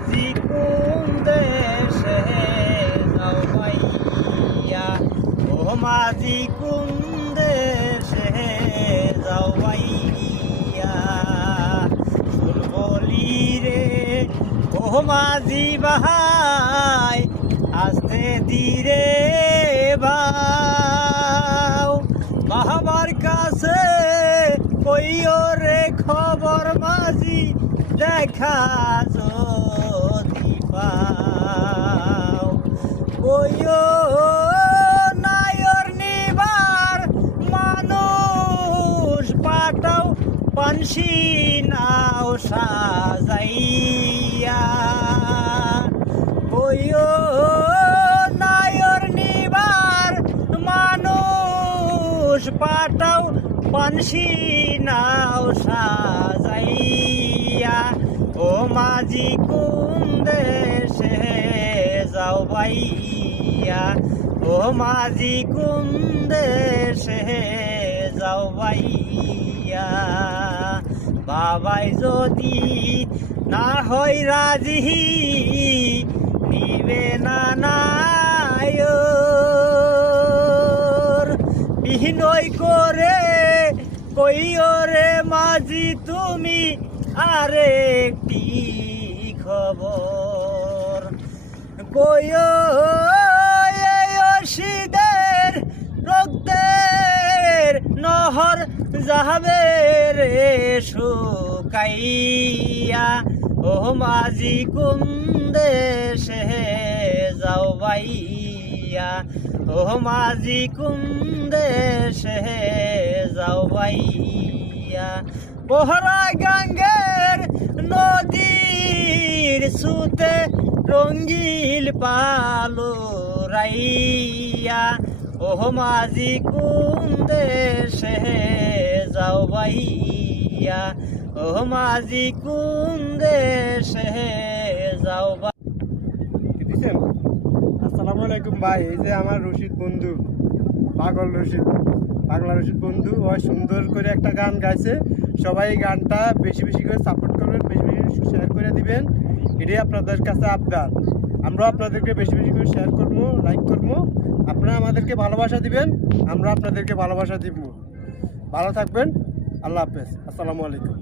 মাঝি কোন দেশে যাও ভাইয়া, ও মাঝি কোন দেশে যাও ভাইয়া। শুন বলি রে ও মাঝি ভাই, আস্তে ধীরে ভাও, বাবার কাছে কইও রে খবর মাঝি দেখা যদি পাও। কইও নায়র নিবার মানুষ পাঠাও, পানসি নাও সাজাইয়া। কইও নায়র নিবার মানুষ পাঠাও, পানসি নাও সাজাইয়া। ও মাঝি কোন দেশে যাও ভাইয়া, ও মাঝি কোন দেশে যাও ভাইয়া। বাবাই যদি না হয় রাজি, নিবে না নায়র। বিনয় করে কইও রে মাঝি তুমি আরেকটি খবর। কইও এই অসিদের রক্তের নহর যাবে রে শুকাইয়া। ও মাঝি কোন দেশে যাও ভাইয়া, ও মাঝি কোন দেশে যাও ভাইয়া। পোহরা গাঙ্গের নদীর সুতে রঙ্গিল পালো রাইয়া। ও মাঝি কোন দেশে যাও ভাইয়া, ও মাঝি কোন দেশে যাও ভাই। আসসালামু আলাইকুম ভাই। এই যে আমার রশিদ বন্ধু, পাগলা রশিদ বন্ধু, ও সুন্দর করে একটা গান গাইছে। সবাই গানটা বেশি বেশি করে সাপোর্ট করবেন, বেশি বেশি শেয়ার করে দিবেন, এটাই আপনাদের কাছে আবদার। আমরা আপনাদেরকে বেশি বেশি করে শেয়ার করবো, লাইক করবো। আপনারা আমাদেরকে ভালোবাসা দিবেন, আমরা আপনাদেরকে ভালোবাসা দিব। ভালো থাকবেন, আল্লাহ হাফেজ, আসসালামু আলাইকুম।